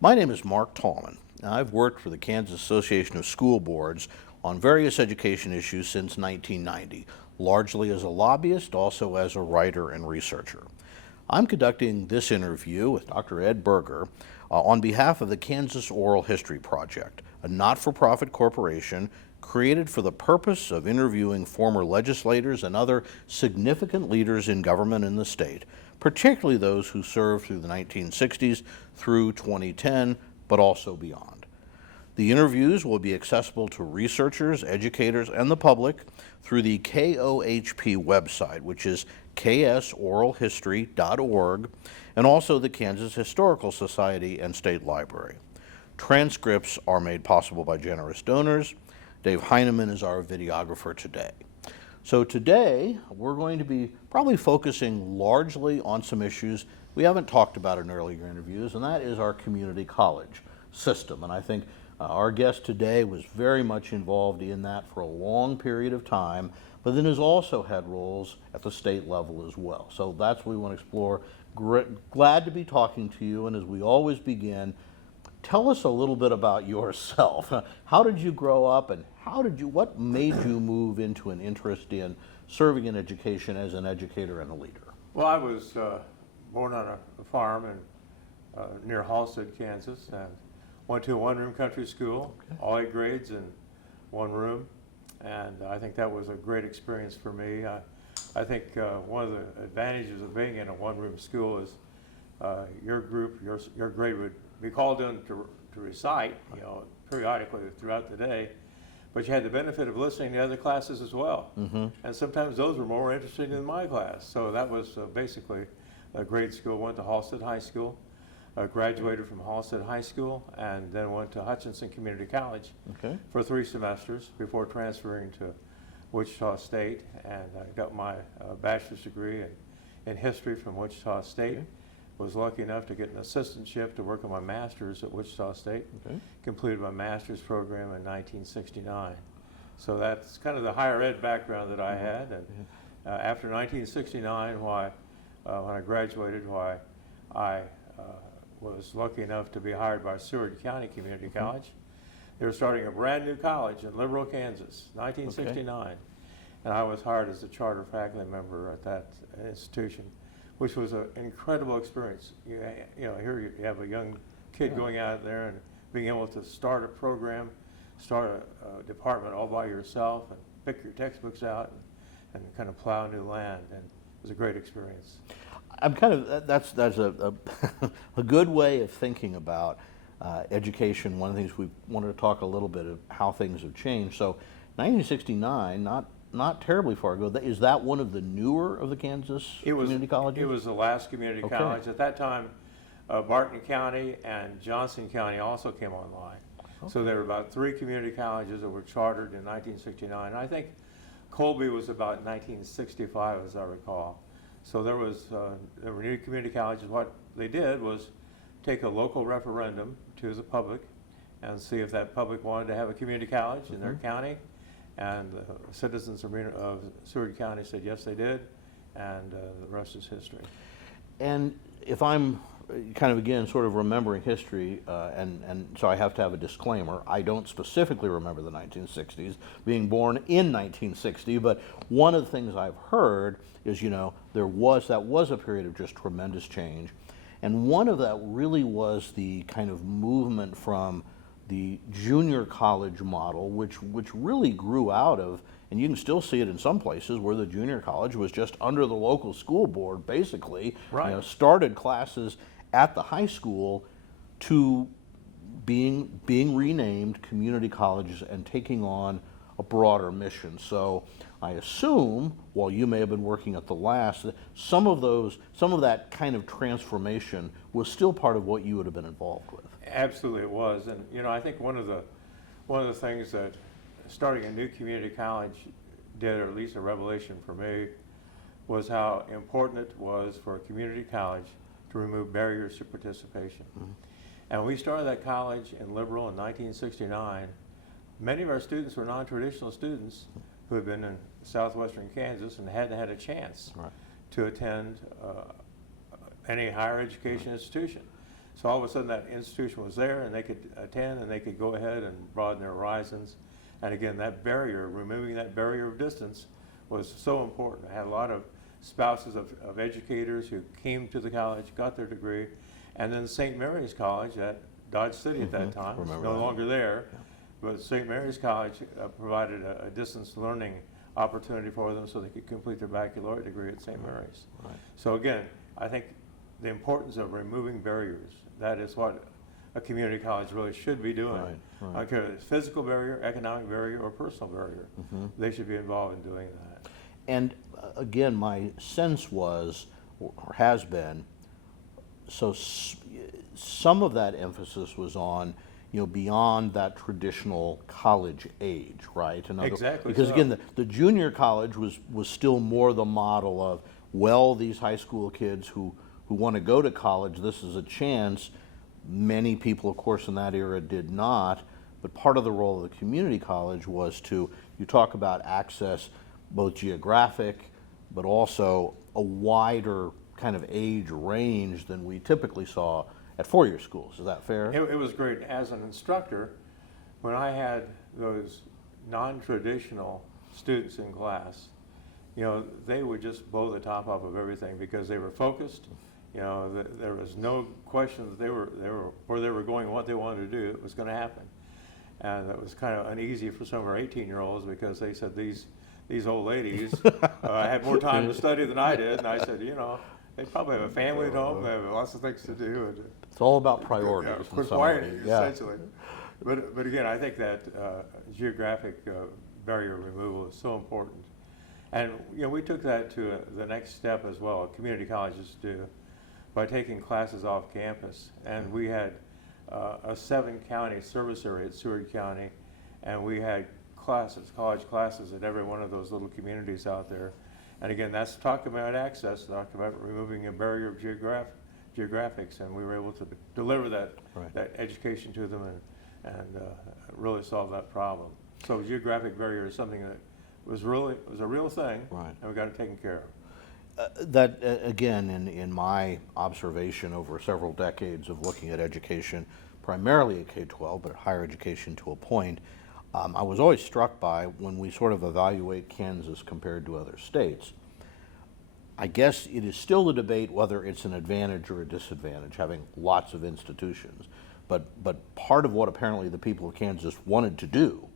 My name is Mark Tallman, and I've worked for the Kansas Association of School Boards on various education issues since 1990, largely as a lobbyist, also as a writer and researcher. I'm conducting this interview with Dr. Ed Berger on behalf of the Kansas Oral History Project, a not-for-profit corporation created for the purpose of interviewing former legislators and other significant leaders in government in the state, particularly those who served through the 1960s through 2010, but also beyond. The interviews will be accessible to researchers, educators, and the public through the KOHP website, which is ksoralhistory.org, and also the Kansas Historical Society and State Library. Transcripts are made possible by generous donors. Dave Heineman is our videographer today. So today, we're going to be probably focusing largely on some issues we haven't talked about in earlier interviews, and that is our community college system. And I think our guest today was very much involved in that for a long period of time, but then has also had roles at the state level as well. So that's what we want to explore. Glad to be talking to you, and as we always begin, tell us a little bit about yourself. How did you grow up, and what made you move into an interest in serving in education as an educator and a leader? Well, I was born on a farm near Halstead, Kansas, and went to a one-room country school, all 8 grades in one room, and I think that was a great experience for me. I think one of the advantages of being in a one-room school is your grade would be called in to recite, periodically throughout the day, but you had the benefit of listening to other classes as well. Mm-hmm. And sometimes those were more interesting than my class. So that was basically a great school. Went to Halstead High School, graduated from Halstead High School, and then went to Hutchinson Community College for 3 semesters before transferring to Wichita State, and I got my bachelor's degree in history from Wichita State. Was lucky enough to get an assistantship to work on my master's at Wichita State. Completed my master's program in 1969. So that's kind of the higher ed background that I had. And after 1969, when I graduated, I was lucky enough to be hired by Seward County Community College. They were starting a brand new college in Liberal, Kansas, 1969. And I was hired as a charter faculty member at that institution, which was an incredible experience. Here you have a young kid going out there and being able to start a program, start a department all by yourself, and pick your textbooks out and kind of plow new land. And it was a great experience. That's a a good way of thinking about education. One of the things we wanted to talk a little bit of how things have changed. So 1969, not terribly far ago. Is that one of the newer of the Kansas community colleges? It was the last community college. At that time, Barton County and Johnson County also came online. So there were about 3 community colleges that were chartered in 1969. I think Colby was about 1965, as I recall. So there were new community colleges. What they did was take a local referendum to the public and see if that public wanted to have a community college in their county. And the citizens of Seward County said yes, they did, and the rest is history. And if I'm kind of, again, sort of remembering history, and so I have to have a disclaimer, I don't specifically remember the 1960s, being born in 1960, but one of the things I've heard is, that was a period of just tremendous change, and one of that really was the kind of movement from the junior college model, which really grew out of, and you can still see it in some places where the junior college was just under the local school board, basically, started classes at the high school to being renamed community colleges and taking on a broader mission. So I assume, while you may have been working at the last, some of that kind of transformation was still part of what you would have been involved with. Absolutely, it was, and I think one of the things that starting a new community college did, or at least a revelation for me, was how important it was for a community college to remove barriers to participation. And when we started that college in Liberal in 1969, many of our students were non-traditional students who had been in southwestern Kansas and hadn't had a chance to attend any higher education institution. So all of a sudden that institution was there and they could attend and they could go ahead and broaden their horizons. And again, that barrier, removing that barrier of distance was so important. I had a lot of spouses of educators who came to the college, got their degree, and then St. Mary's College at Dodge City at that time, was no longer there, but St. Mary's College provided a distance learning opportunity for them so they could complete their baccalaureate degree at St. Mary's. Right. So again, I think the importance of removing barriers, that is what a community college really should be doing. Right, right. I don't care if it's physical barrier, economic barrier, or personal barrier. They should be involved in doing that. And again, my sense was, or has been, so some of that emphasis was on, beyond that traditional college age, right? Exactly. Because so. again, the junior college was still more the model of, well, these high school kids who want to go to college, this is a chance. Many people, of course, in that era did not, but part of the role of the community college was to, you talk about access, both geographic, but also a wider kind of age range than we typically saw at four-year schools. Is that fair? It was great. As an instructor, when I had those non-traditional students in class, they would just blow the top off of everything because they were focused. There was no question that they were where they were going and what they wanted to do. It was going to happen. And it was kind of uneasy for some of our 18-year-olds because they said these old ladies had more time to study than I did. And I said, they probably have a family at home. They have lots of things to do. And, It's all about priorities. quit whining, essentially. But again, I think that geographic barrier removal is so important. And we took that to the next step as well. Community colleges do, by taking classes off campus. And we had a 7-county service area at Seward County, and we had classes, college classes at every one of those little communities out there. And again, that's talking about access, talking about removing a barrier of geographics, and we were able to deliver that education to them and really solve that problem. So geographic barrier is something that was a real thing, and we got it taken care of. That, again, in my observation over several decades of looking at education, primarily at K-12, but higher education to a point, I was always struck by when we sort of evaluate Kansas compared to other states. I guess it is still a debate whether it's an advantage or a disadvantage having lots of institutions, but part of what apparently the people of Kansas wanted to do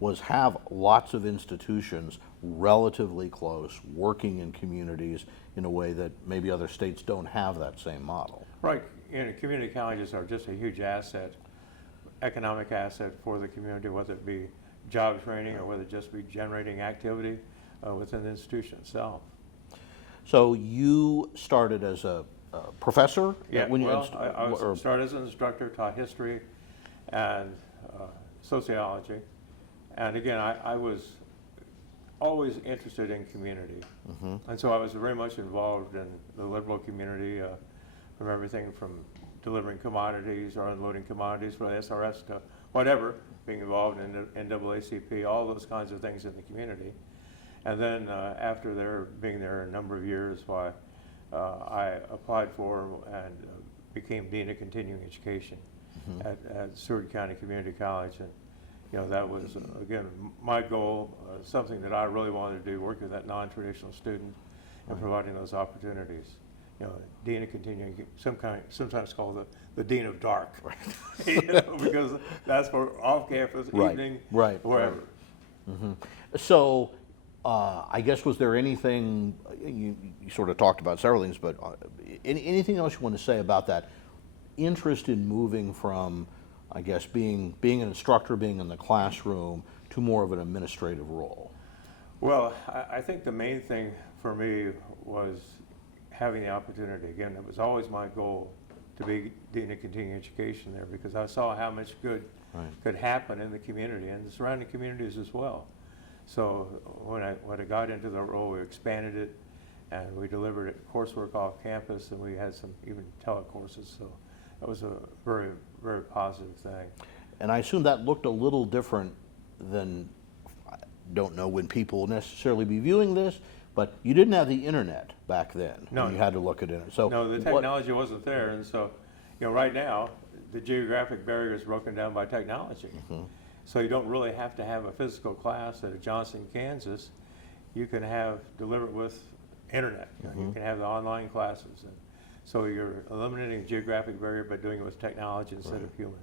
was have lots of institutions relatively close, working in communities in a way that maybe other states don't have that same model. Right. Community colleges are just a huge asset, economic asset for the community, whether it be job training or whether it just be generating activity within the institution itself. So you started as a professor? Yeah, I started as an instructor, taught history and sociology. And again, I was always interested in community. And so I was very much involved in the liberal community, from everything from delivering commodities or unloading commodities for the SRS to whatever, being involved in NAACP, all those kinds of things in the community. And then after being there a number of years, I applied for and became Dean of Continuing Education at Seward County Community College. And that was, again, my goal, something that I really wanted to do, working with that non-traditional student and providing those opportunities. Dean of Continuing, sometimes called the Dean of Dark, because that's for off-campus, evening, wherever. So, I guess, was there anything, you sort of talked about several things, but anything else you want to say about that interest in moving from, I guess, being an instructor, being in the classroom, to more of an administrative role? Well, I think the main thing for me was having the opportunity. Again, it was always my goal to be Dean of Continuing Education there, because I saw how much good could happen in the community and the surrounding communities as well. So when I got into the role, we expanded it, and we delivered coursework off campus, and we had some even telecourses. So that was a very, very positive thing. And I assume that looked a little different than, I don't know when people will necessarily be viewing this, but you didn't have the internet back then. No. You had to look at it. So no, the technology wasn't there, and so right now, the geographic barrier is broken down by technology. So you don't really have to have a physical class at a Johnson, Kansas. You can deliver it with internet. You can have the online classes. And so you're eliminating the geographic barrier by doing it with technology instead of humans.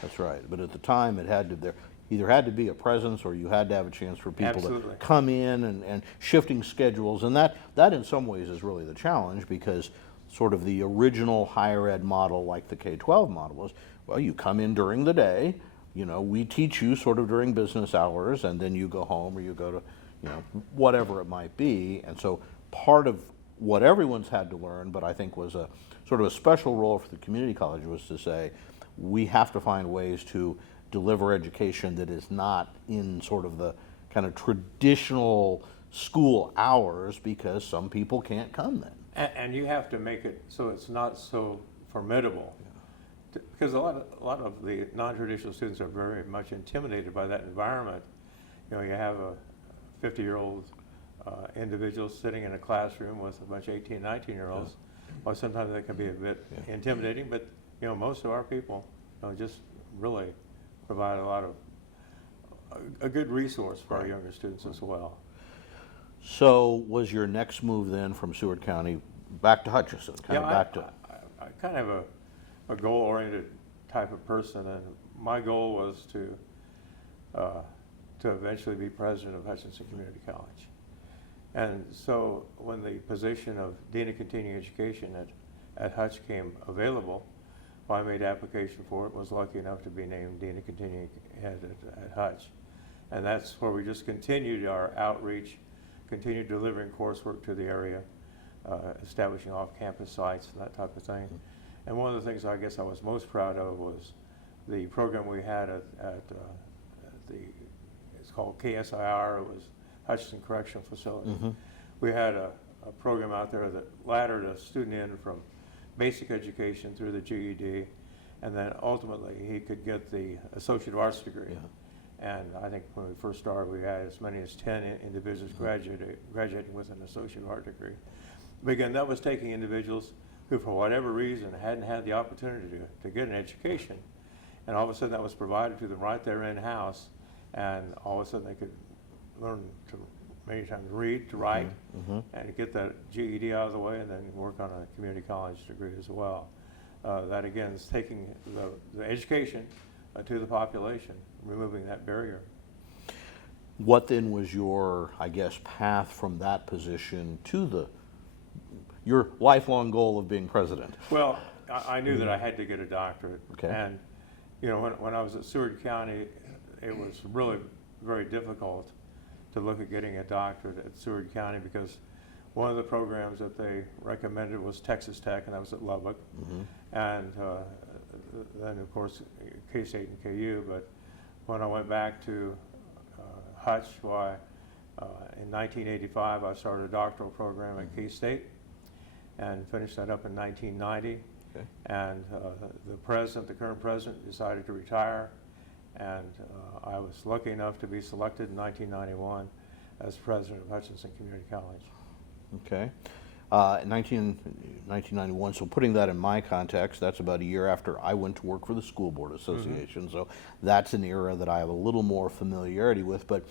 That's right. But at the time, there either had to be a presence or you had to have a chance for people Absolutely. to come in and shifting schedules. And that in some ways is really the challenge, because sort of the original higher ed model, like the K-12 model, was, well, you come in during the day, we teach you sort of during business hours, and then you go home or you go to, whatever it might be. And so part of what everyone's had to learn, but I think was a sort of a special role for the community college, was to say, we have to find ways to deliver education that is not in sort of the kind of traditional school hours, because some people can't come then. And you have to make it so it's not so formidable. Because a lot of the non-traditional students are very much intimidated by that environment. You have a 50-year-old individual sitting in a classroom with a bunch of 18, 19-year-olds. Well, sometimes that can be a bit intimidating, but most of our people just really provide a good resource for our younger students as well. So was your next move then from Seward County back to Hutchinson? I kind of have a goal-oriented type of person, and my goal was to eventually be president of Hutchinson Community College. And so when the position of Dean of Continuing Education at Hutch came available, I made application for it, was lucky enough to be named Dean of Continuing Ed at Hutch. And that's where we just continued our outreach, continued delivering coursework to the area, establishing off-campus sites and that type of thing. And one of the things I guess I was most proud of was the program we had at it's called KSIR. It was Hutchinson Correctional Facility. We had a program out there that laddered a student in from basic education through the GED, and then ultimately he could get the Associate of Arts degree. And I think when we first started, we had as many as 10 individuals graduating with an Associate of Arts degree. But again, that was taking individuals who, for whatever reason, hadn't had the opportunity to get an education, and all of a sudden that was provided to them right there in-house, and all of a sudden they could learn to many times read, to write, and to get that GED out of the way, and then work on a community college degree as well. That again is taking the education to the population, removing that barrier. What then was your, I guess, path from that position to your lifelong goal of being president? Well, I knew that I had to get a doctorate. Okay. And when I was at Seward County, it was really very difficult to look at getting a doctorate at Seward County, because one of the programs that they recommended was Texas Tech, and that was at Lubbock. And then of course K-State and KU. But when I went back to Hutch, in 1985 I started a doctoral program at K-State and finished that up in 1990. Okay. And the current president, decided to retire, and I was lucky enough to be selected in 1991 as president of Hutchinson Community College. Okay. In 1991, so putting that in my context, that's about a year after I went to work for the School Board Association, so that's an era that I have a little more familiarity with. But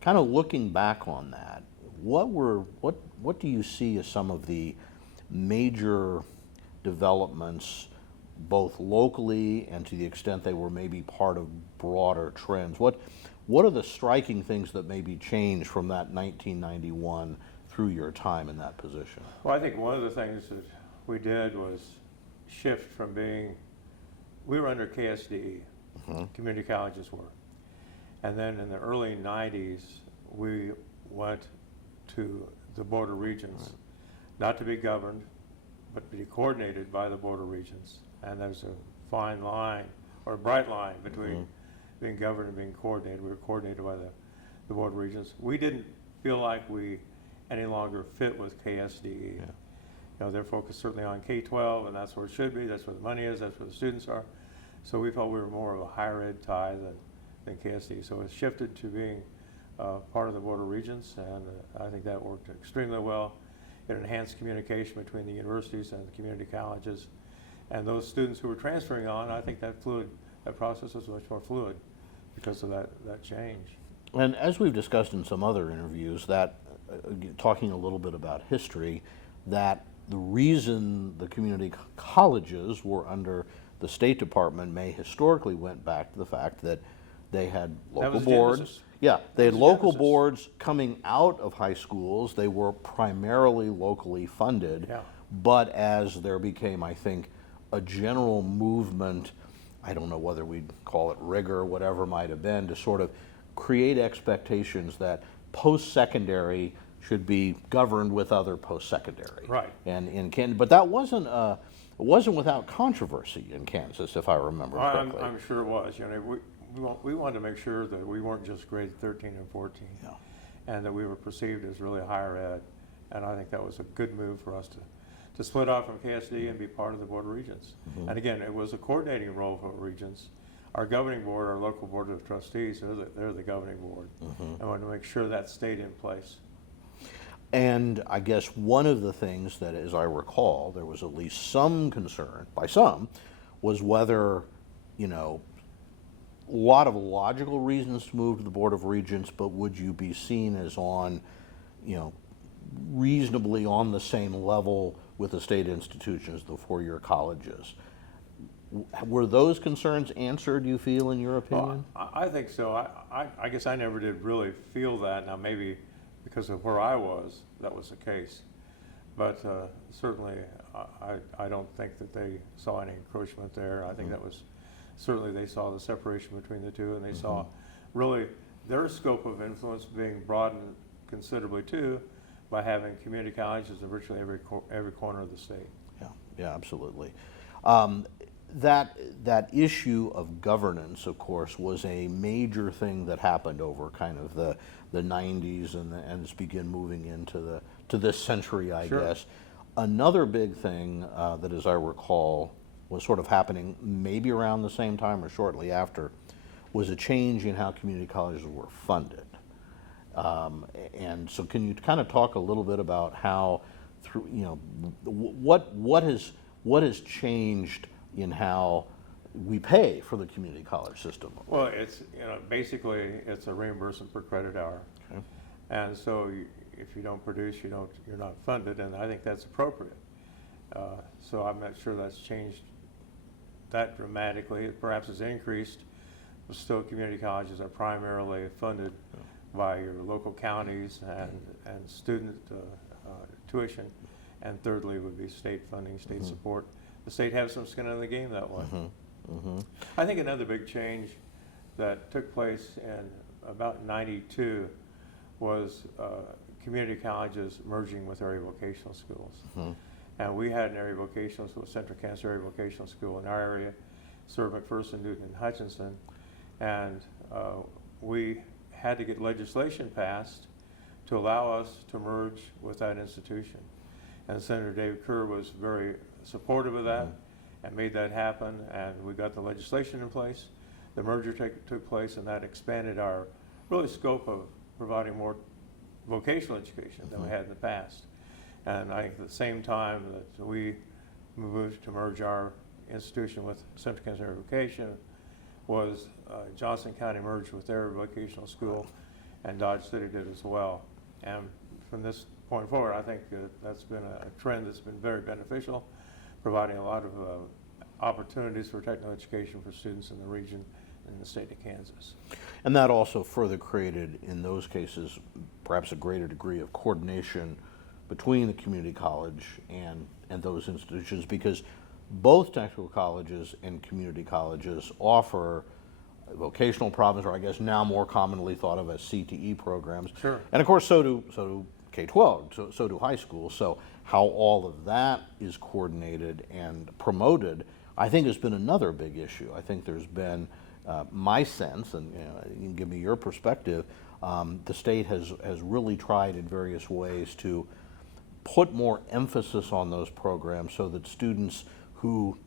kind of looking back on that, what do you see as some of the major developments, both locally and to the extent they were maybe part of broader trends? What are the striking things that maybe changed from that 1991 through your time in that position? Well, I think one of the things that we did was shift from we were under KSDE, community colleges were. And then in the early 90s, we went to the Board of Regents, not to be governed, but to be coordinated by the Board of Regents. And there's a fine line, or a bright line, between being governed and being coordinated. We were coordinated by the Board of Regents. We didn't feel like we any longer fit with KSDE. They're focused certainly on K-12, and that's where it should be. That's where the money is. That's where the students are. So we felt we were more of a higher ed tie than KSDE. So it shifted to being part of the Board of Regents, and I think that worked extremely well. It enhanced communication between the universities and the community colleges, And those students who were transferring on, I think that process was much more fluid because of that change. And as we've discussed in some other interviews, that talking a little bit about history, that the reason the community colleges were under the State Department may historically went back to the fact that they had local boards. Genesis. Yeah, they had was local Genesis. boards coming out of high schools. They were primarily locally funded. Yeah. But as there became, I think, a general movement, I don't know whether we'd call it rigor, whatever might have been, to sort of create expectations that post-secondary should be governed with other post-secondary. Right. And in Kansas, but that wasn't without controversy in Kansas, if I remember correctly. I'm sure it was. You know, we wanted to make sure that we weren't just grades 13 and 14, Yeah. and that we were perceived as really higher ed. And I think that was a good move for us to split off from KSD and be part of the Board of Regents. Mm-hmm. And again, it was a coordinating role for Regents. Our governing board, our local board of trustees, they're the governing board. Mm-hmm. And we wanted to make sure that stayed in place. And I guess one of the things that, as I recall, there was at least some concern by some, was whether, you know, a lot of logical reasons to move to the Board of Regents, but would you be seen as on, you know, reasonably on the same level with the state institutions, the four-year colleges? Were those concerns answered, you feel, in your opinion? Well, I think so. I guess I never did really feel that. Now, maybe because of where I was, that was the case. But certainly, I don't think that they saw any encroachment there. I think that was, certainly they saw the separation between the two, and they saw really their scope of influence being broadened considerably too by having community colleges in virtually every corner of the state. Yeah, absolutely. That issue of governance, of course, was a major thing that happened over kind of the 90s and it's begun moving into this century, I Sure. guess. Another big thing that, as I recall, was sort of happening maybe around the same time or shortly after, was a change in how community colleges were funded. And so, can you kind of talk a little bit about how, through, you know, what has changed in how we pay for the community college system? Well, it's, basically it's a reimbursement per credit hour. Okay. And so if you don't produce, you're not funded, and I think that's appropriate. So I'm not sure that's changed that dramatically. It perhaps has increased, but still community colleges are primarily funded by your local counties and student tuition, and thirdly would be state funding, state support. The state has some skin in the game that way. I think another big change that took place in about '92 was community colleges merging with area vocational schools. And we had an area vocational school, Central Kansas Area Vocational School in our area, served McPherson, Newton, and Hutchinson. And we had to get legislation passed to allow us to merge with that institution. And Senator David Kerr was very supportive of that and made that happen, and we got the legislation in place. The merger took place, and that expanded our really scope of providing more vocational education than we had in the past. And I think at the same time that we moved to merge our institution with Central Kansas Area Vocation was Johnson County merged with their vocational school, and Dodge City did as well. And from this point forward, I think that's been a trend that's been very beneficial, providing a lot of opportunities for technical education for students in the region and the state of Kansas. And that also further created, in those cases, perhaps a greater degree of coordination between the community college and those institutions, because both technical colleges and community colleges offer vocational programs, or I guess now more commonly thought of as CTE programs. Sure. And of course, so do K-12, so do high schools. So how all of that is coordinated and promoted, I think, has been another big issue. I think there's been, my sense, and you can give me your perspective, the state has really tried in various ways to put more emphasis on those programs so that students who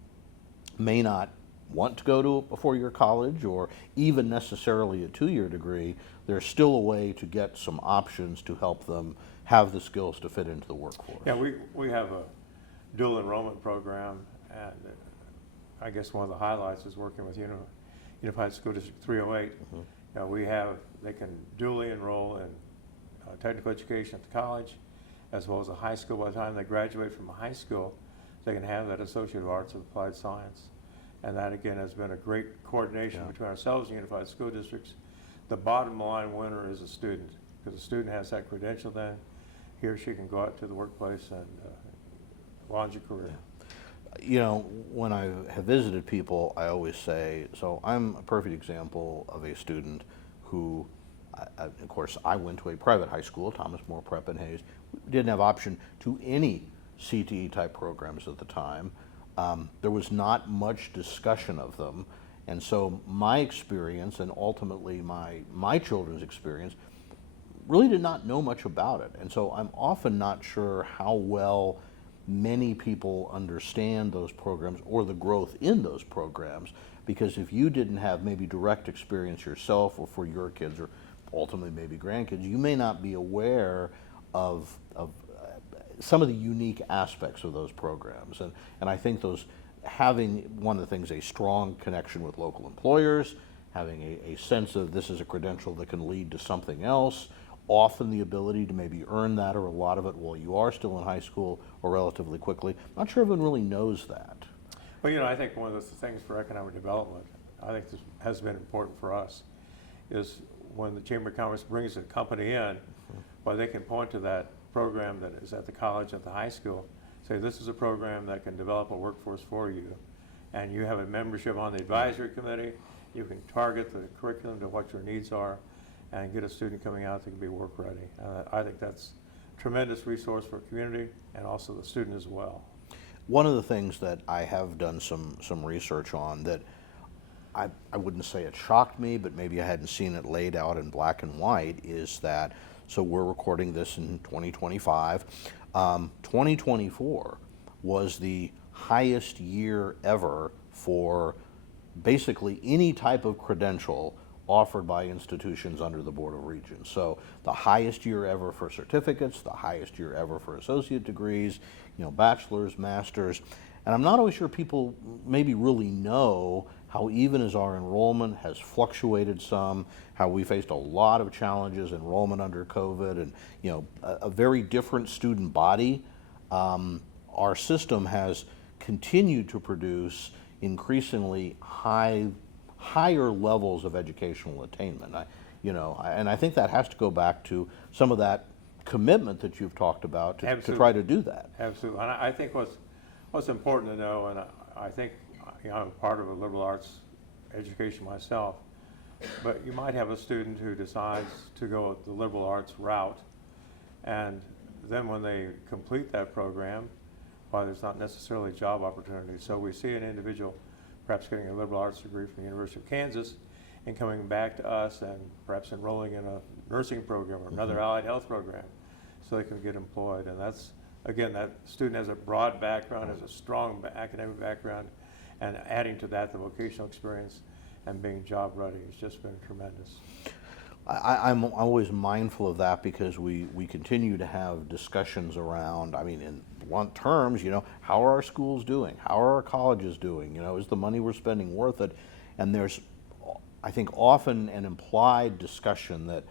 may not want to go to a four-year college or even necessarily a two-year degree, there's still a way to get some options to help them have the skills to fit into the workforce. Yeah, we have a dual enrollment program, and I guess one of the highlights is working with Unified School District 308. They can dually enroll in technical education at the college as well as a high school. By the time they graduate from a high school, they can have that Associate of Arts of Applied Science. And that, again, has been a great coordination between ourselves and Unified School Districts. The bottom line winner is a student, because the student has that credential then. He or she can go out to the workplace and launch a career. You know, when I have visited people, I always say, so I'm a perfect example of a student who, of course, I went to a private high school, Thomas More Prep in Hayes. We didn't have option to any CTE type programs at the time. There was not much discussion of them, and so my experience and ultimately my children's experience really did not know much about it. And so I'm often not sure how well many people understand those programs or the growth in those programs, because if you didn't have maybe direct experience yourself or for your kids or ultimately maybe grandkids, you may not be aware of some of the unique aspects of those programs. And I think having, one of the things, a strong connection with local employers, having a sense of this is a credential that can lead to something else, often the ability to maybe earn that or a lot of it while you are still in high school or relatively quickly. I'm not sure everyone really knows that. Well, I think one of the things for economic development, I think this has been important for us, is when the Chamber of Commerce brings a company in, well, they can point to that program that is at the college, at the high school, say this is a program that can develop a workforce for you, and you have a membership on the advisory committee. You can target the curriculum to what your needs are and get a student coming out that can be work ready. I think that's a tremendous resource for community and also the student as well. One of the things that I have done some research on that I wouldn't say it shocked me, but maybe I hadn't seen it laid out in black and white, is that, so we're recording this in 2025, 2024 was the highest year ever for basically any type of credential offered by institutions under the Board of Regents. So the highest year ever for certificates, the highest year ever for associate degrees, bachelor's, master's. And I'm not always sure people maybe really know how, even as our enrollment has fluctuated some, how we faced a lot of challenges, enrollment under COVID, and a very different student body, our system has continued to produce increasingly higher levels of educational attainment. And I think that has to go back to some of that commitment that you've talked about to try to do that. Absolutely. And I think what's important to know, and I think I'm part of a liberal arts education myself, but you might have a student who decides to go the liberal arts route, and then when they complete that program, well, there's not necessarily job opportunities. So we see an individual perhaps getting a liberal arts degree from the University of Kansas and coming back to us and perhaps enrolling in a nursing program or another allied health program so they can get employed. And that's, again, that student has a broad background, has a strong academic background, and adding to that the vocational experience and being job ready has just been tremendous. I'm always mindful of that because we continue to have discussions around, in blunt terms, how are our schools doing? How are our colleges doing? Is the money we're spending worth it? And there's, I think, often an implied discussion that,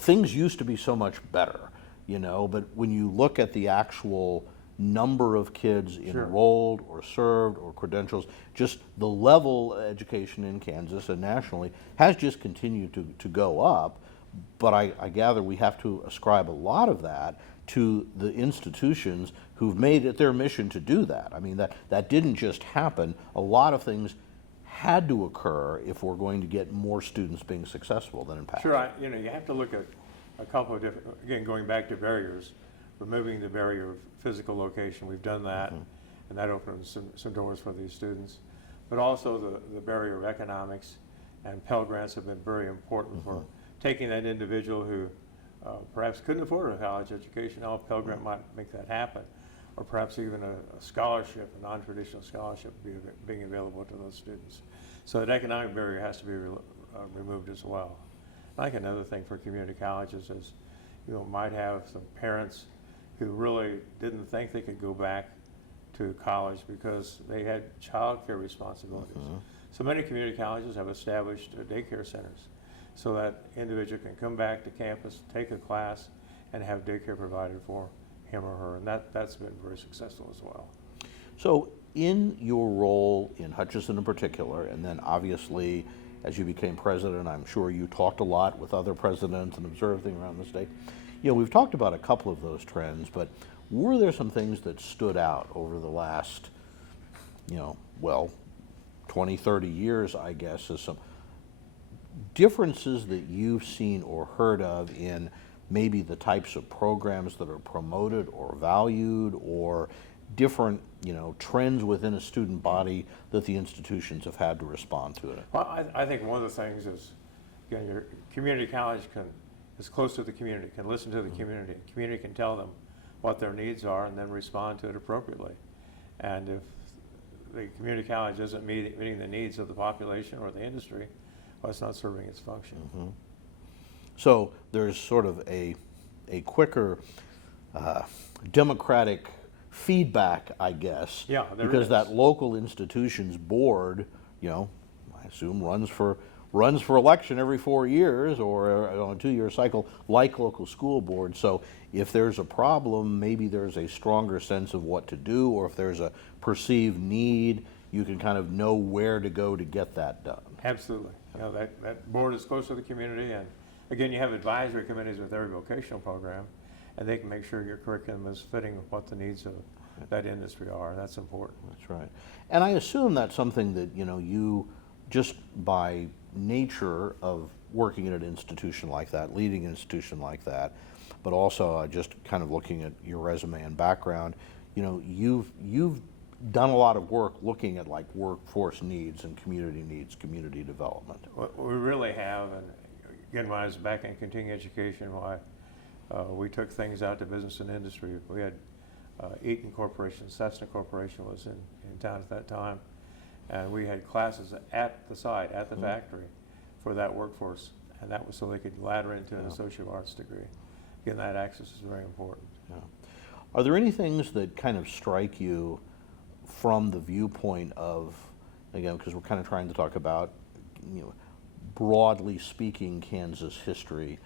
things used to be so much better, but when you look at the actual number of kids enrolled or served or credentials, just the level of education in Kansas and nationally has just continued to go up. But I gather we have to ascribe a lot of that to the institutions who've made it their mission to do that. That didn't just happen. A lot of things had to occur if we're going to get more students being successful than in past. Sure, you have to look at a couple of different, again, going back to barriers, removing the barrier of physical location. We've done that, and that opens some doors for these students. But also the barrier of economics, and Pell Grants have been very important for taking that individual who perhaps couldn't afford a college education. Now a Pell Grant might make that happen, or perhaps even a scholarship, a non-traditional scholarship being available to those students. So that economic barrier has to be removed as well. I think another thing for community colleges is, might have some parents who really didn't think they could go back to college because they had child care responsibilities. So many community colleges have established daycare centers so that individual can come back to campus, take a class, and have daycare provided for him or her, and that's been very successful as well. So in your role in Hutchinson in particular, and then obviously as you became president, I'm sure you talked a lot with other presidents and observed things around the state. You know, we've talked about a couple of those trends, but were there some things that stood out over the last, 20, 30 years, I guess, as some differences that you've seen or heard of in maybe the types of programs that are promoted or valued, or different, trends within a student body that the institutions have had to respond to it? Well, I think one of the things is, again, your community college is close to the community, can listen to the community. The community can tell them what their needs are and then respond to it appropriately. And if the community college isn't meeting the needs of the population or the industry, well, it's not serving its function. So there's sort of a quicker democratic feedback, I guess. Yeah, there because is. that local institutions board, I assume runs for election every 4 years or on a 2-year cycle, like local school boards. So if there's a problem, maybe there's a stronger sense of what to do, or if there's a perceived need, you can kind of know where to go to get that done. Absolutely. That board is close to the community, and again, you have advisory committees with every vocational program, and they can make sure your curriculum is fitting with what the needs of that industry are. That's important. That's right. And I assume that's something that, you just by nature of working in an institution like that, leading an institution like that, but also just kind of looking at your resume and background, you've done a lot of work looking at like workforce needs, community development. We really have, and again, when I was back in continuing education, we took things out to business and industry. We had Eaton Corporation, Cessna Corporation was in town at that time, and we had classes at the site, at the factory, for that workforce, and that was so they could ladder into an associate of arts degree. Again, that access is very important. Yeah. Are there any things that kind of strike you from the viewpoint of, again, because we're kind of trying to talk about, broadly speaking, Kansas history,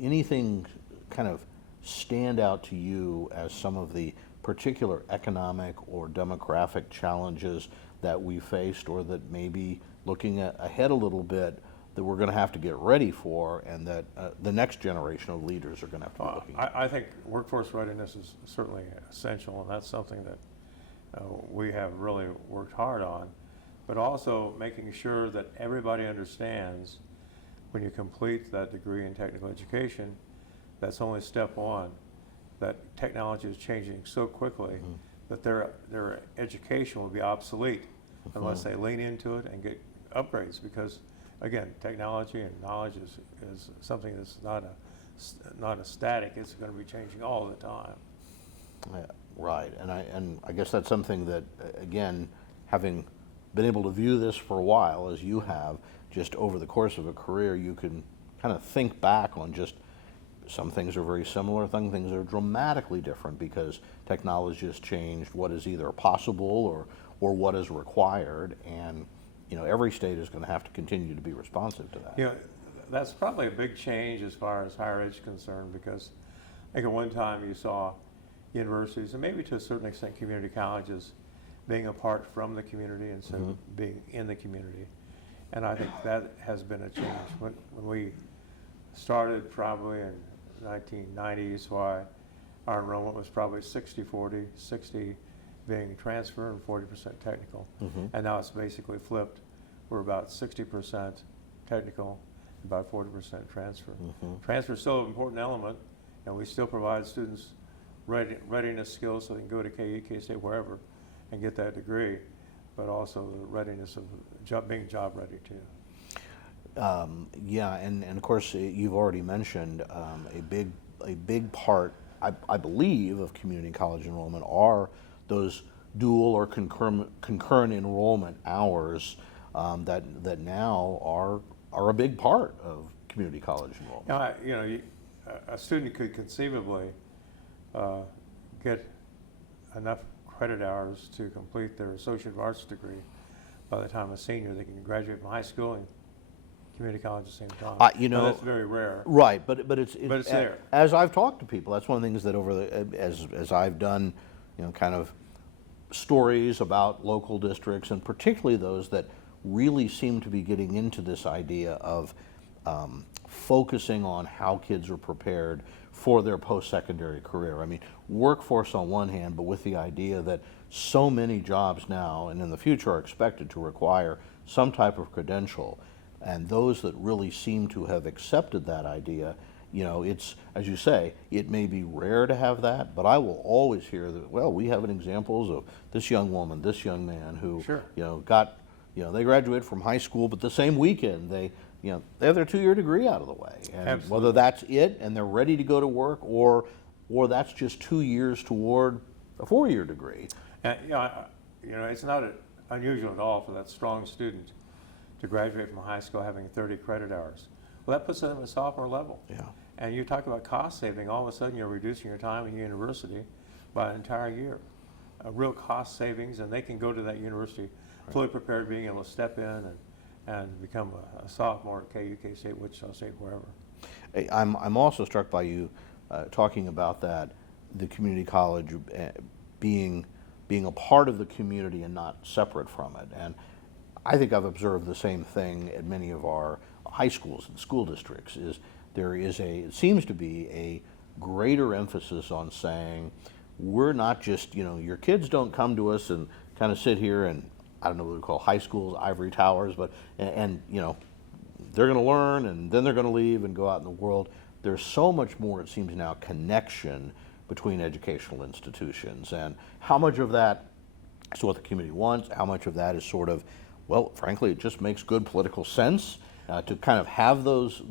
anything kind of stand out to you as some of the particular economic or demographic challenges that we faced, or that maybe looking ahead a little bit that we're going to have to get ready for, and that the next generation of leaders are going to have to be looking at? I think workforce readiness is certainly essential, and that's something that we have really worked hard on, but also making sure that everybody understands when you complete that degree in technical education, that's only step one, that technology is changing so quickly that their education will be obsolete unless they lean into it and get upgrades, because again, technology and knowledge is something that's not a static, it's going to be changing all the time. Yeah, right, and I guess that's something that, again, having been able to view this for a while, as you have, just over the course of a career, you can kind of think back on just some things are very similar, some things are dramatically different because technology has changed what is either possible or what is required, and every state is going to have to continue to be responsive to that. That's probably a big change as far as higher ed is concerned, because I think at one time you saw universities, and maybe to a certain extent community colleges, being apart from the community instead of being in the community. And I think that has been a change. When we started probably in 1990s, our enrollment was probably 60-40, 60 being transfer and 40% technical. And now it's basically flipped. We're about 60% technical, about 40% transfer. Transfer is still an important element, and we still provide students readiness skills so they can go to KU, K-State, wherever, and get that degree, but also the readiness of being job ready too. Yeah, and of course you've already mentioned a big part, I believe, of community college enrollment are those dual or concurrent enrollment hours that now are a big part of community college enrollment. A student could conceivably get enough credit hours to complete their Associate of Arts degree. By the time a senior, they can graduate from high school and community college at the same time. You know, Now, that's very rare. right, but it's there. As I've talked to people, that's one of the things that over the as I've done, you know, kind of stories about local districts, and particularly those that really seem to be getting into this idea of focusing on how kids are prepared for their post-secondary career. I mean, workforce on one hand, but with the idea that so many jobs now and in the future are expected to require some type of credential, and those that really seem to have accepted that idea, you know, it's, as you say, it may be rare to have that, but I will always hear that, well, we have examples of this young woman, this young man who, Sure. you know, got, you know, they graduated from high school, but the same weekend they, you know, they have their 2-year degree out of the way. And Absolutely. whether that's it and they're ready to go to work, or that's just 2 years toward a 4-year degree. And, you know, it's not unusual at all for that strong student to graduate from high school having 30 credit hours. Well, that puts them at sophomore level. Yeah. And you talk about cost saving, all of a sudden you're reducing your time in university by an entire year. A real cost savings, and they can go to that university fully prepared, being able to step in and become a sophomore at KU, K-State, Wichita State, wherever. I'm also struck by you talking about that, the community college being a part of the community and not separate from it. And I think I've observed the same thing at many of our high schools and school districts. Is there is it seems to be a greater emphasis on saying, we're not just, you know, your kids don't come to us and kind of sit here and, I don't know what we call high schools, ivory towers, but, and you know, they're going to learn and then they're going to leave and go out in the world. There's so much more, it seems now, connection between educational institutions, and how much of that is what the community wants, how much of that is sort of, well, frankly, it just makes good political sense to kind of have those,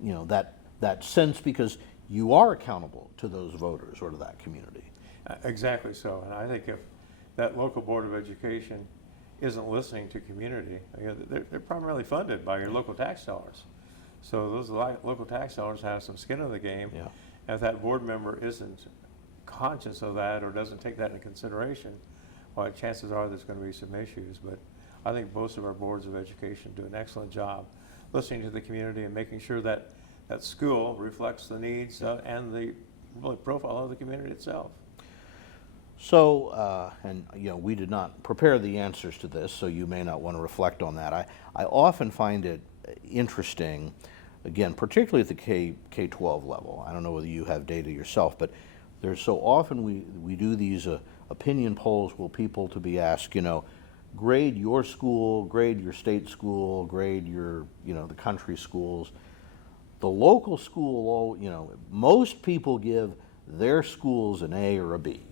you know, that sense, because you are accountable to those voters or to that community. Exactly so. And I think if that local Board of Education isn't listening to community, you know, they're primarily funded by your local tax dollars. So those local tax dollars have some skin in the game. Yeah. And if that board member isn't conscious of that or doesn't take that into consideration, well, chances are there's going to be some issues. But I think most of our boards of education do an excellent job listening to the community and making sure that that school reflects the needs and the really profile of the community itself. So, and you know, we did not prepare the answers to this, so you may not want to reflect on that. I often find it interesting, again, particularly at the K-12 level. I don't know whether you have data yourself, but there's so often we do these opinion polls where people to be asked, you know, grade your school, grade your state school, grade your, you know, the country schools. The local school, you know, most people give their schools an A or a B.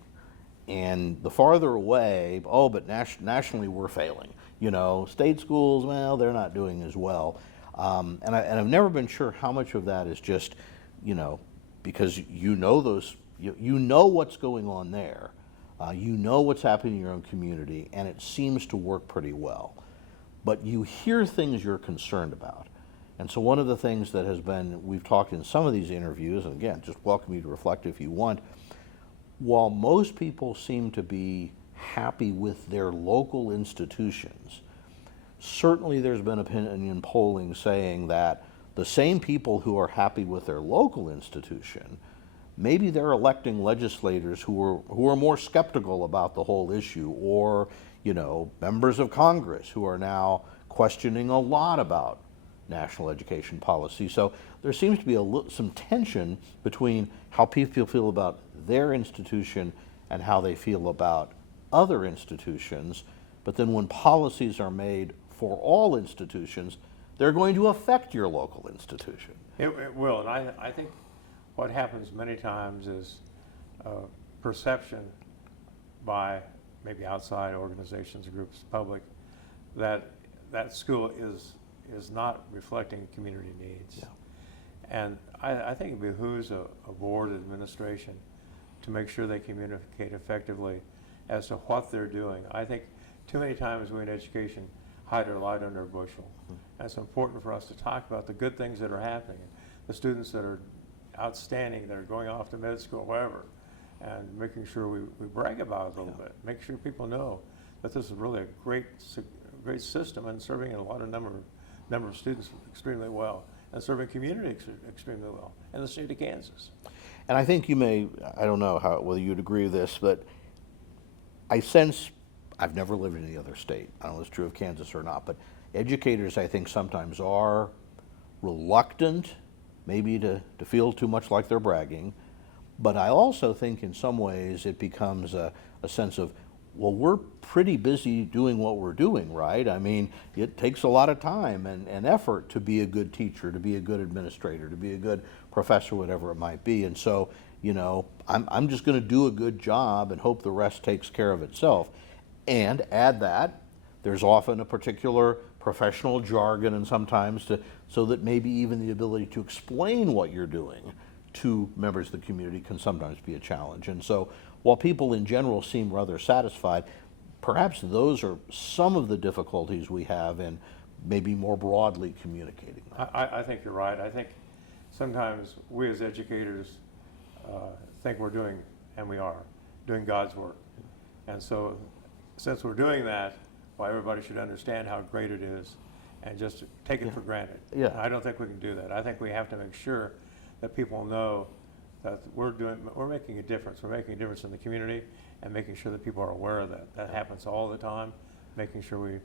And the farther away, oh, but nationally we're failing. You know, state schools, well, they're not doing as well. And I've never been sure how much of that is just, you know, because you know those, you know what's going on there. You know what's happening in your own community, and it seems to work pretty well. But you hear things you're concerned about. And so one of the things that has been, we've talked in some of these interviews, and again, just welcome you to reflect if you want, while most people seem to be happy with their local institutions, certainly there's been opinion polling saying that the same people who are happy with their local institution, maybe they're electing legislators who are more skeptical about the whole issue, or, you know, members of Congress who are now questioning a lot about national education policy. So there seems to be some tension between how people feel about their institution and how they feel about other institutions. But then when policies are made for all institutions, they're going to affect your local institution. It will, and I think what happens many times is perception by maybe outside organizations, groups, public, that that school is not reflecting community needs. Yeah. And I think it behooves a board administration to make sure they communicate effectively as to what they're doing. I think too many times we in education hide our light under a bushel. And it's important for us to talk about the good things that are happening, the students that are outstanding, that are going off to med school, wherever, and making sure we brag about it a little bit, make sure people know that this is really a great system and serving a lot of number of students extremely well, and serving community extremely well in the state of Kansas. And I think you may, I don't know whether you'd agree with this, but I sense, I've never lived in any other state, I don't know if it's true of Kansas or not, but educators I think sometimes are reluctant maybe to feel too much like they're bragging, but I also think in some ways it becomes a sense of, well, we're pretty busy doing what we're doing, right? I mean, it takes a lot of time and effort to be a good teacher, to be a good administrator, to be a good professor, whatever it might be. And so, you know, I'm just going to do a good job and hope the rest takes care of itself. And add that, there's often a particular professional jargon and sometimes so that maybe even the ability to explain what you're doing to members of the community can sometimes be a challenge. And so while people in general seem rather satisfied, perhaps those are some of the difficulties we have in maybe more broadly communicating that. I think you're right. I think sometimes we as educators think we're doing, and we are, doing God's work. And so since we're doing that, well, everybody should understand how great it is and just take it for granted. Yeah. And I don't think we can do that. I think we have to make sure that people know that we're making a difference. We're making a difference in the community and making sure that people are aware of that. That happens all the time, making sure we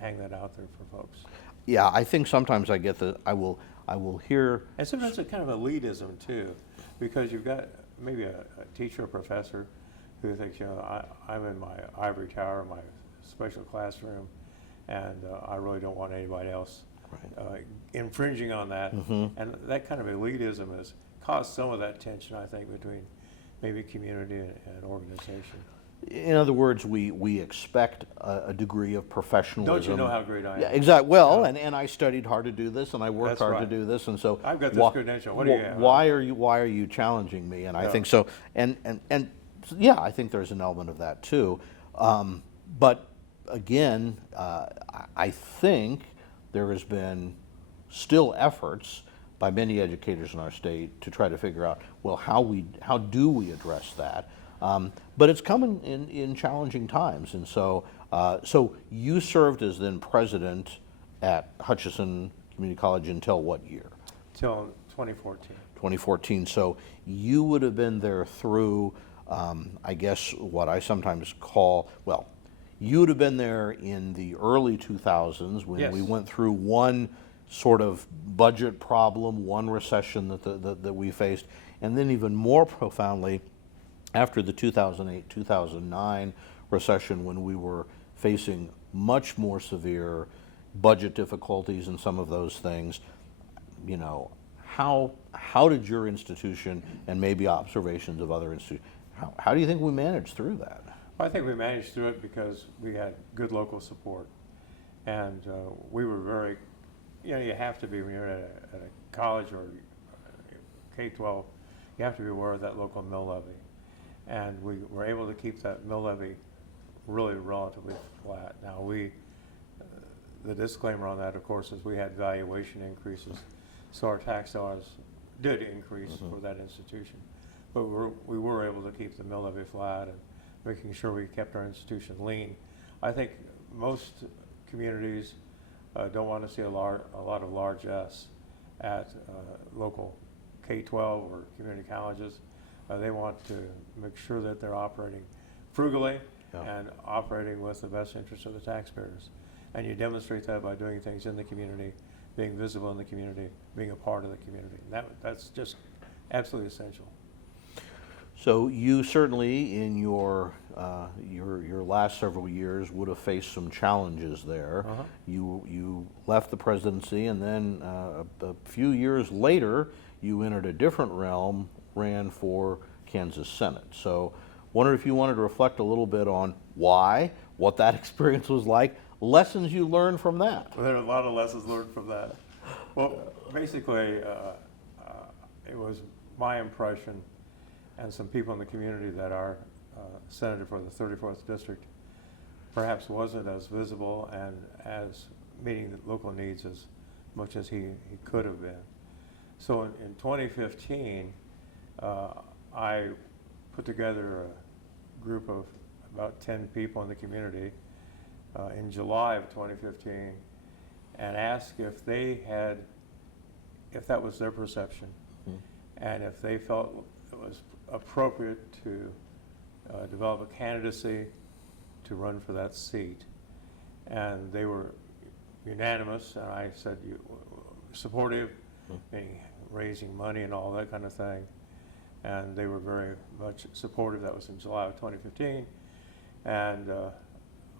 hang that out there for folks. Yeah, I think sometimes I get I will hear. And sometimes it's kind of elitism too, because you've got maybe a teacher or professor who thinks, you know, I'm in my ivory tower, my special classroom, and I really don't want anybody else infringing on that. And that kind of elitism has caused some of that tension, I think, between maybe community and organization. In other words, we expect a degree of professionalism. Don't you know how great I am? Yeah, exactly. Well, and I studied hard to do this, and I worked hard to do this, and so I've got this credential. What do you have? Why are you challenging me? And I think so. And yeah, I think there's an element of that too. But again, I think there has been still efforts by many educators in our state to try to figure out, well, how do we address that? But it's coming in challenging times, and so you served as then president at Hutchinson Community College until what year? Till 2014. 2014. So you would have been there through, I guess, what I sometimes call, well, you would have been there in the early 2000s when we went through one sort of budget problem, one recession that we faced, and then even more profoundly after the 2008-2009 recession, when we were facing much more severe budget difficulties and some of those things. You know, how did your institution, and maybe observations of other institutions, how do you think we managed through that? Well, I think we managed through it because we had good local support, and we were very, you know, you have to be when you're at a college or K-12, you have to be aware of that local mill levy. And we were able to keep that mill levy really relatively flat. Now the disclaimer on that, of course, is we had valuation increases, so our tax dollars did increase for that institution. But we were able to keep the mill levy flat and making sure we kept our institution lean. I think most communities don't want to see a lot of large S at local K-12 or community colleges. They want to make sure that they're operating frugally and operating with the best interest of the taxpayers. And you demonstrate that by doing things in the community, being visible in the community, being a part of the community. That's just absolutely essential. So you certainly, in your last several years, would have faced some challenges there. You left the presidency, and then a few years later, you entered a different realm, ran for Kansas Senate. So wondered if you wanted to reflect a little bit on why, what that experience was like, lessons you learned from that. Well, there are a lot of lessons learned from that. Well, basically, it was my impression, and some people in the community, that our senator for the 34th district perhaps wasn't as visible and as meeting the local needs as much as he could have been. So in 2015, I put together a group of about 10 people in the community in July of 2015 and asked if that was their perception, and if they felt it was appropriate to develop a candidacy to run for that seat. And they were unanimous, and I said supportive, meaning raising money and all that kind of thing. And they were very much supportive. That was in July of 2015. And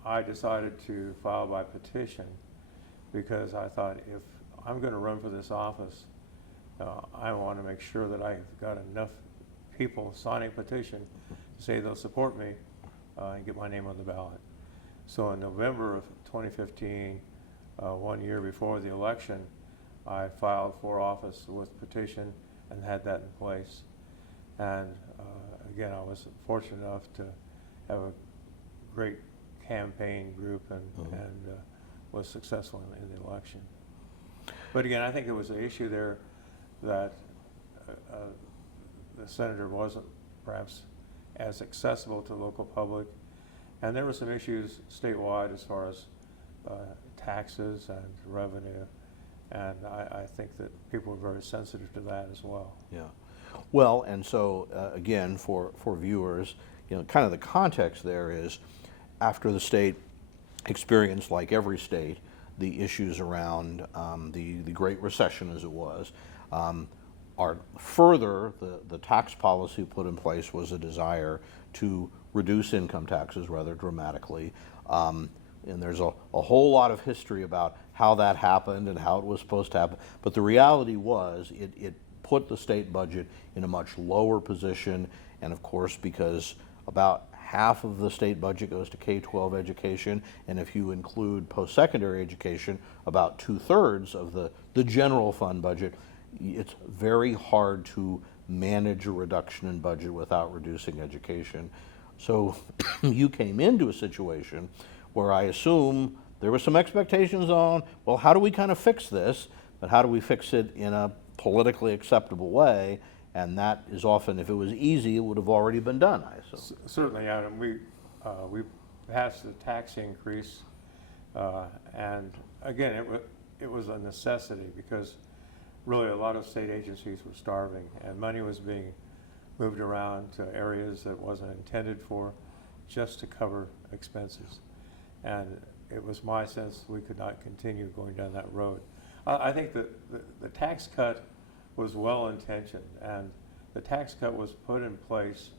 I decided to file by petition because I thought, if I'm going to run for this office, I want to make sure that I've got enough people signing a petition to say they'll support me and get my name on the ballot. So in November of 2015, 1 year before the election, I filed for office with petition and had that in place. And again, I was fortunate enough to have a great campaign group and was successful in the election. But again, I think there was an issue there that the senator wasn't perhaps as accessible to the local public. And there were some issues statewide as far as taxes and revenue. And I think that people were very sensitive to that as well. Yeah. Well, and so again, for viewers, kind of the context there is, after the state experienced, like every state, the issues around the Great Recession, as it was, are further, the tax policy put in place was a desire to reduce income taxes rather dramatically. And there's a whole lot of history about how that happened and how it was supposed to happen. But the reality was it put the state budget in a much lower position. And of course, because about half of the state budget goes to K-12 education, and if you include post-secondary education, about 2/3 of the general fund budget, it's very hard to manage a reduction in budget without reducing education. So you came into a situation where I assume there were some expectations on, well, how do we kind of fix this, but how do we fix it in a politically acceptable way? And that is often, if it was easy, it would have already been done, I assume. Certainly, Adam. We passed the tax increase, and again, it was a necessity because really a lot of state agencies were starving, and money was being moved around to areas that wasn't intended for, just to cover expenses. And it was my sense we could not continue going down that road. I think that the tax cut was well-intentioned, and the tax cut was put in place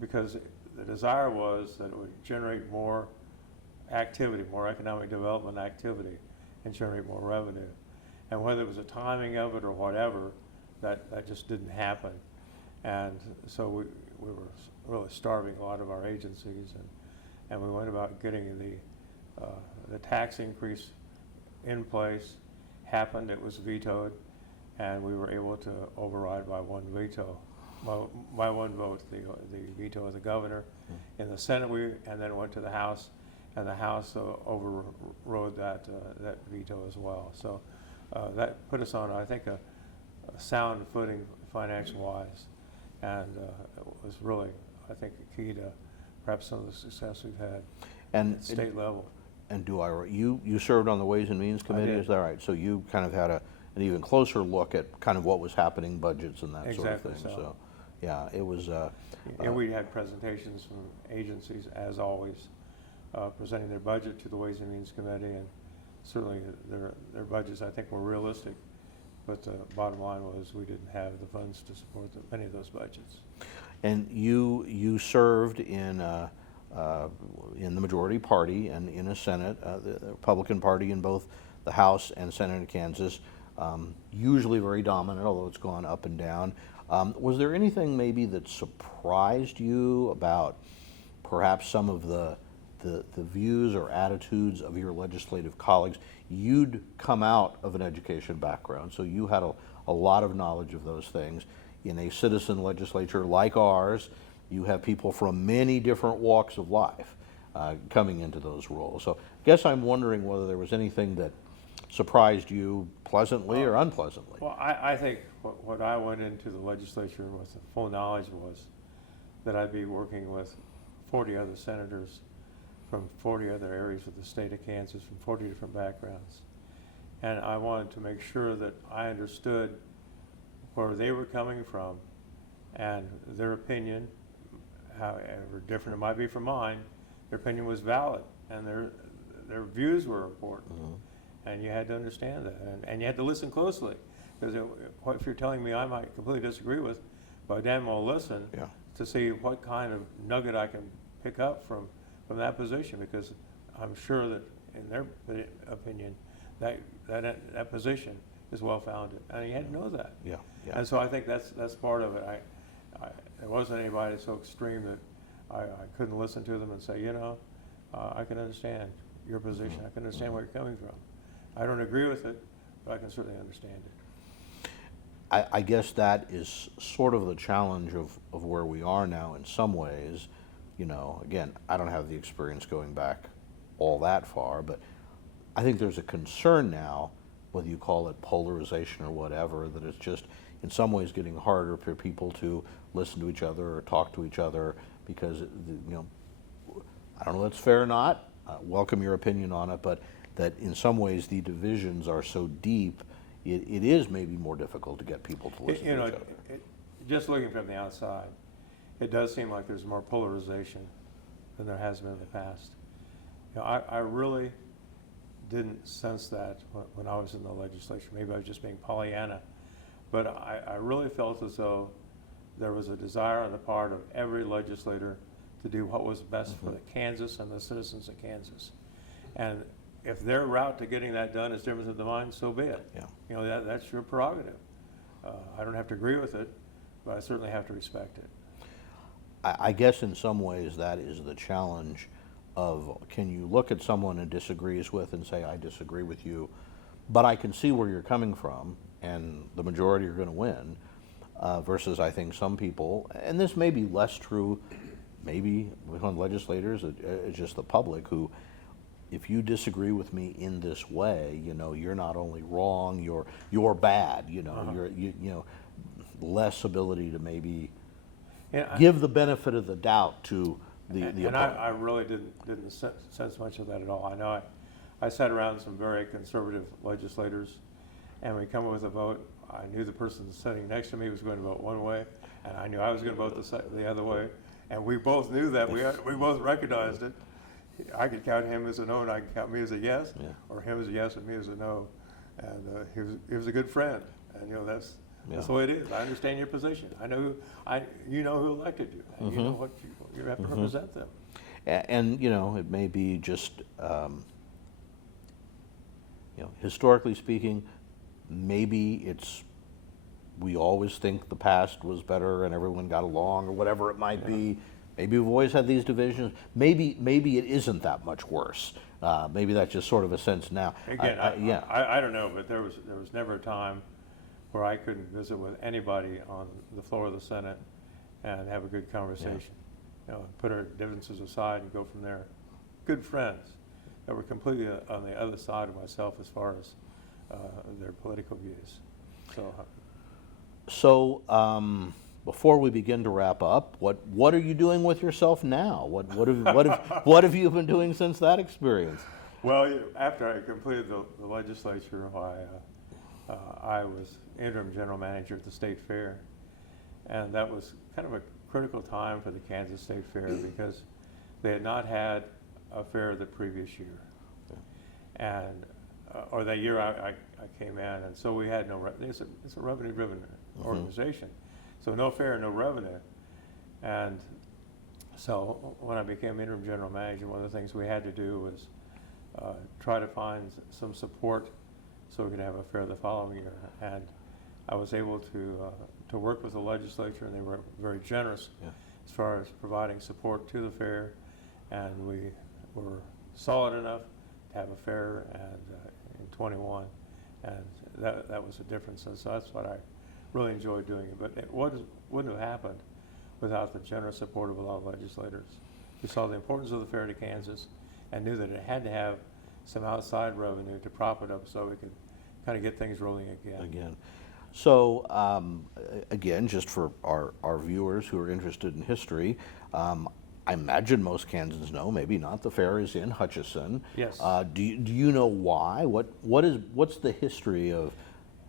because the desire was that it would generate more activity, more economic development activity, and generate more revenue. And whether it was the timing of it or whatever, that just didn't happen. And so we were really starving a lot of our agencies, and we went about getting the tax increase in place. Happened, it was vetoed, and we were able to override by one vote the veto of the governor. In the Senate, and then went to the House, and the House overrode that veto as well. So that put us on, I think, a sound footing financial-wise, and it was really, I think, a key to perhaps some of the success we've had at state level. And you served on the Ways and Means Committee, is that right? So you kind of had an even closer look at kind of what was happening, budgets and that sort of thing. So yeah, it was. And we had presentations from agencies, as always, presenting their budget to the Ways and Means Committee, and certainly their budgets, I think, were realistic. But the bottom line was we didn't have the funds to support many of those budgets. And you served in the majority party and in a Senate, the Republican Party in both the House and Senate in Kansas, usually very dominant, although it's gone up and down. Was there anything maybe that surprised you about perhaps some of the views or attitudes of your legislative colleagues? You'd come out of an education background, so you had a lot of knowledge of those things. In a citizen legislature like ours, you have people from many different walks of life coming into those roles. So I guess I'm wondering whether there was anything that surprised you pleasantly or unpleasantly. Well, I think what I went into the legislature with full knowledge was that I'd be working with 40 other senators from 40 other areas of the state of Kansas, from 40 different backgrounds. And I wanted to make sure that I understood where they were coming from and their opinion, however different it might be from mine, their opinion was valid and their views were important. And you had to understand that, and you had to listen closely, because what if you're telling me I might completely disagree with, but I damn well listen to see what kind of nugget I can pick up from that position, because I'm sure that in their opinion that position is well founded, and you had to know that. And so I think that's part of it. There wasn't anybody so extreme that I couldn't listen to them and say, you know, I can understand your position. I can understand where you're coming from. I don't agree with it, but I can certainly understand it. I guess that is sort of the challenge of where we are now in some ways. You know, again, I don't have the experience going back all that far, but I think there's a concern now, whether you call it polarization or whatever, that it's just in some ways getting harder for people to listen to each other or talk to each other, because, you know, I don't know if it's fair or not, welcome your opinion on it, but that in some ways the divisions are so deep, it is maybe more difficult to get people to listen to each other. Just looking from the outside, it does seem like there's more polarization than there has been in the past. You know, I really didn't sense that when I was in the legislature. Maybe I was just being Pollyanna, but I really felt as though there was a desire on the part of every legislator to do what was best for the Kansas and the citizens of Kansas. And if their route to getting that done is different than mine, so be it. You know, that's your prerogative. I don't have to agree with it, but I certainly have to respect it. I guess in some ways that is the challenge of, can you look at someone who disagrees with and say, I disagree with you, but I can see where you're coming from, and the majority are going to win, versus I think some people, and this may be less true maybe on legislators, it's just the public, who, if you disagree with me in this way, you know, you're not only wrong, you're bad, you know, you know, less ability to maybe give the benefit of the doubt to the opponent. I really didn't sense much of that at all. I know I sat around some very conservative legislators, and we come up with a vote. I knew the person sitting next to me was going to vote one way, and I knew I was going to vote the other way, and we both knew that. We both recognized it. I could count him as a no, and I could count me as a yes, or him as a yes and me as a no, and he was a good friend, and you know that's the way it is. I understand your position. I know you know who elected you, and you know what you have to represent them. And you know, it may be just you know, historically speaking, maybe we always think the past was better and everyone got along, or whatever it might be. Maybe we've always had these divisions. Maybe it isn't that much worse. Maybe that's just sort of a sense now. Again, I don't know, but there was never a time where I couldn't visit with anybody on the floor of the Senate and have a good conversation. You know, put our differences aside and go from there. Good friends that were completely on the other side of myself as far as their political views. So before we begin to wrap up, what are you doing with yourself now? What have you been doing since that experience? Well, after I completed the legislature, I was interim general manager at the state fair, and that was kind of a critical time for the Kansas State Fair because they had not had a fair the previous year, and or that year I came in, and so we had no. It's a revenue-driven organization, so no fair, no revenue, and so when I became interim general manager, one of the things we had to do was try to find some support so we could have a fair the following year, and I was able to work with the legislature, and they were very generous as far as providing support to the fair, and we were solid enough to have a fair in 21, and that was a difference, and so that's what I really enjoyed doing it. But it wouldn't have happened without the generous support of a lot of legislators who saw the importance of the fair to Kansas and knew that it had to have some outside revenue to prop it up so we could kind of get things rolling again. So again, just for our viewers who are interested in history, I imagine most Kansans know, maybe not, the fair is in Hutchinson. Yes. Do you know why? What's the history of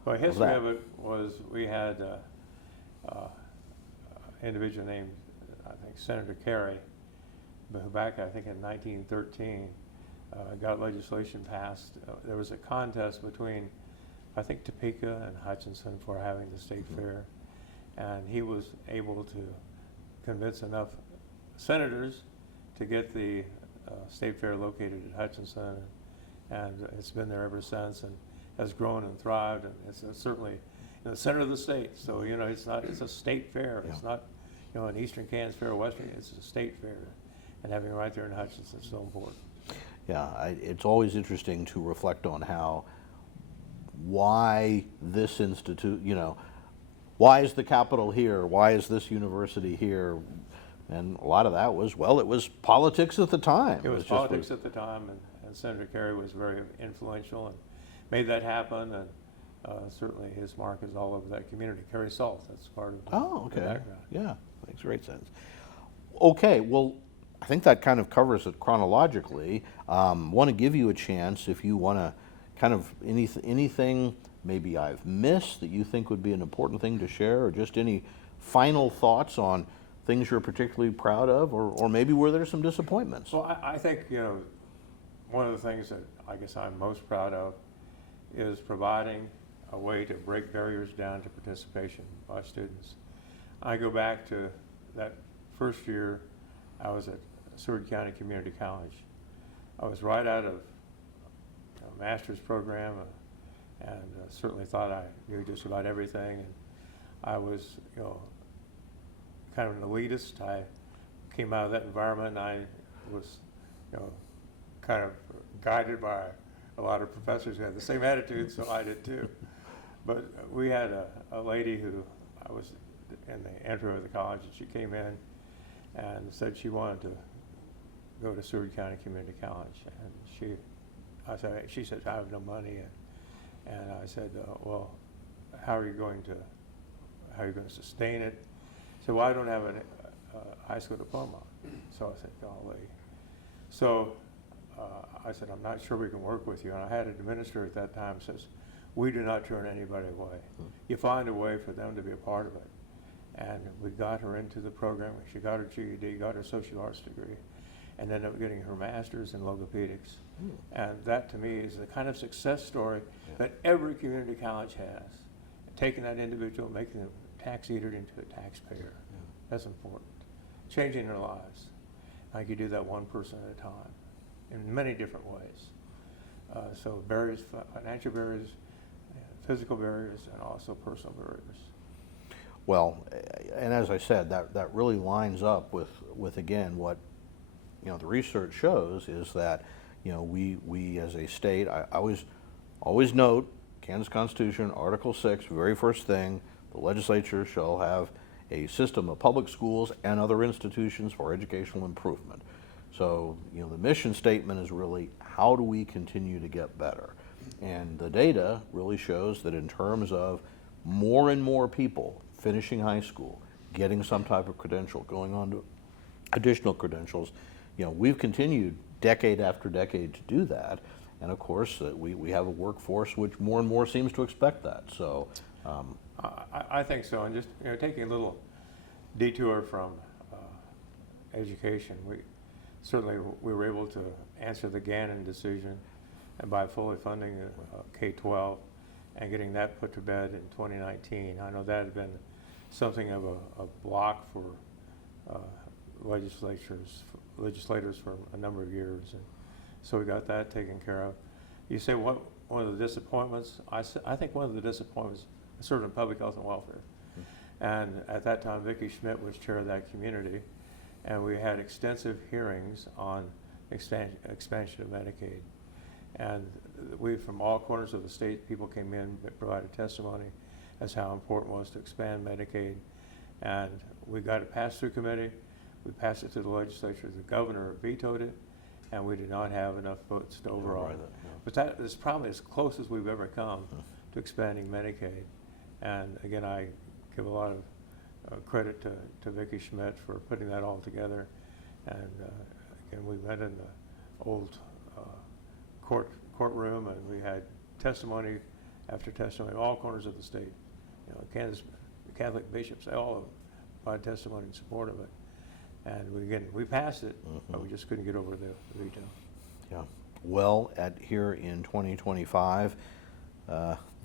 Well, history that? of it was we had an individual named, I think, Senator Kerry, who back, I think, in 1913, got legislation passed. There was a contest between, I think, Topeka and Hutchinson for having the state fair, and he was able to convince enough senators to get the state fair located at Hutchinson, and it's been there ever since, and has grown and thrived, and it's certainly in the center of the state. So it's a state fair. Yeah. It's not an Eastern Kansas fair or Western. It's a state fair, and having it right there in Hutchinson is so important. Yeah, it's always interesting to reflect on why this institute, why is the capital here? Why is this university here? And a lot of that was, it was politics at the time. It was politics at the time, and Senator Kerry was very influential and made that happen, and certainly his mark is all over that community. Kerry Salt, that's part of the background. Yeah, makes great sense. Okay, well, I think that kind of covers it chronologically. Want to give you a chance if you want to kind of anything maybe I've missed that you think would be an important thing to share, or just any final thoughts on things you're particularly proud of, or maybe where there's some disappointments. Well, I think, one of the things that I guess I'm most proud of is providing a way to break barriers down to participation by students. I go back to that first year I was at Seward County Community College. I was right out of a master's program and certainly thought I knew just about everything. And I was, kind of an elitist. I came out of that environment, and I was, kind of guided by a lot of professors who had the same attitude, so I did too. But we had a lady who I was in the entry of the college, and she came in and said she wanted to go to Seward County Community College, and she said, I have no money, and I said, well, how are you going to sustain it? She said, well, I don't have a high school diploma. So I said, golly. So I said, I'm not sure we can work with you. And I had an administrator at that time says, we do not turn anybody away. You find a way for them to be a part of it. And we got her into the program. She got her GED, got her social arts degree, and ended up getting her master's in logopedics. And that, to me, is the kind of success story that every community college has. Taking that individual, making them tax eater into a taxpayer. That's important. Changing their lives. I could do that one person at a time in many different ways. So barriers, financial barriers, physical barriers, and also personal barriers. Well, and as I said, that really lines up with again what the research shows is that we as a state, I always note Kansas Constitution, Article 6, very first thing, the legislature shall have a system of public schools and other institutions for educational improvement. So, the mission statement is really, how do we continue to get better? And the data really shows that in terms of more and more people finishing high school, getting some type of credential, going on to additional credentials, we've continued decade after decade to do that. And of course, we have a workforce which more and more seems to expect that. So, I think so. And just taking a little detour from education, we were able to answer the Gannon decision, and by fully funding K-12 and getting that put to bed in 2019. I know that had been something of a block for legislators for a number of years, and so we got that taken care of. You say what one of the disappointments? I think one of the disappointments is sort of public health and welfare. And at that time, Vicki Schmidt was chair of that community, and we had extensive hearings on expansion of Medicaid. And from all corners of the state, people came in, provided testimony as how important it was to expand Medicaid. And we got it passed through committee. We passed it to the legislature. The governor vetoed it, and we did not have enough votes to override it. But that is probably as close as we've ever come to expanding Medicaid. And again, I give a lot of credit to Vicki Schmidt for putting that all together. And again, we met in the old courtroom, and we had testimony after testimony, all corners of the state. You know, Kansas Catholic bishops, they all provided testimony in support of it. And we passed it, but we just couldn't get over the veto. Yeah. Well, here in 2025,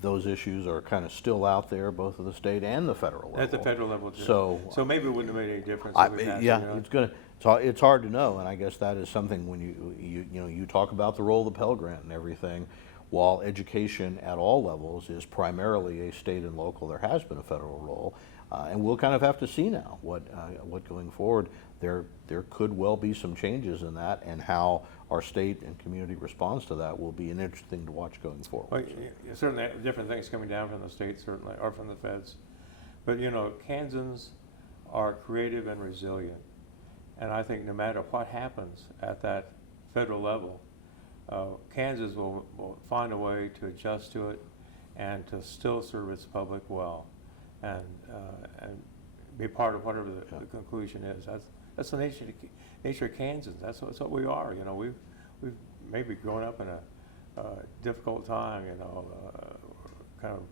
those issues are kind of still out there, both at the state and the federal level. At the federal level, too. So maybe it wouldn't have made any difference. It's hard to know, and I guess that is something when you talk about the role of the Pell Grant and everything. While education at all levels is primarily a state and local, there has been a federal role, and we'll kind of have to see now what going forward. There could well be some changes in that, and how our state and community responds to that will be an interesting to watch going forward. Well, certainly different things coming down from the state, certainly, or from the feds. But you know, Kansans are creative and resilient, and I think no matter what happens at that federal level, Kansas will find a way to adjust to it and to still serve its public well, and be part of whatever the conclusion is. That's the nature of Kansas. That's what we are. You know, we've maybe grown up in a difficult time. You know, kind of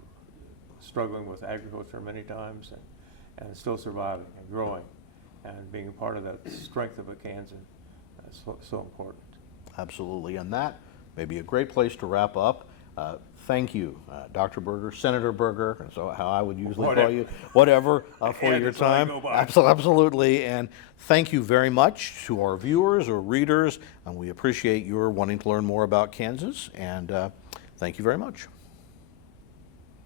struggling with agriculture many times, and still surviving and growing, and being a part of that strength of a Kansan. That's so important. Absolutely, and that may be a great place to wrap up. Thank you, Dr. Berger, Senator Berger, so how I would usually call you, whatever, for your time. Absolutely, and thank you very much to our viewers or readers, and we appreciate your wanting to learn more about Kansas, and thank you very much.